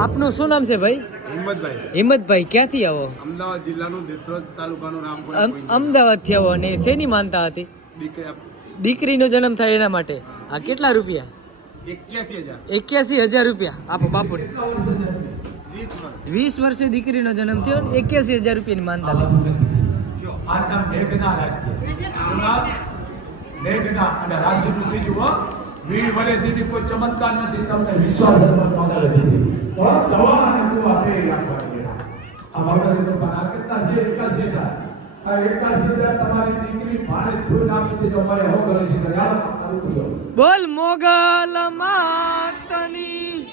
આપનું શું નામ છે ભાઈ? હિંમતભાઈ. હિંમતભાઈ ક્યાંથી આવો? અમદાવાદ જિલ્લાનું દેત્રોજ તાલુકાનું રામપુર અમદાવાદથી આવો અને શેની માનતા હતી? દીકરીનો જન્મ થાય એના માટે. આ કેટલા રૂપિયા? એક્યાસી હજાર. રૂપિયા. આપો બાપુને. વીસ વર્ષે. દીકરીનો જન્મ થયો એક્યાસી હજાર રૂપિયાની માનતા લે અને રાશિનું ત્રીજું હો? વીર વડે દીદી કોઈ ચમત્કાર નથી તમને વિશ્વાસ અમારા પણ આ કેટલા છે? એકાસી હજાર આ એકાસી હજાર તમારી દીકરી ભાડે ધૂન આપી દેજો અમારે હો કરે છે? ત્યારે બોલ મોગલ માતની.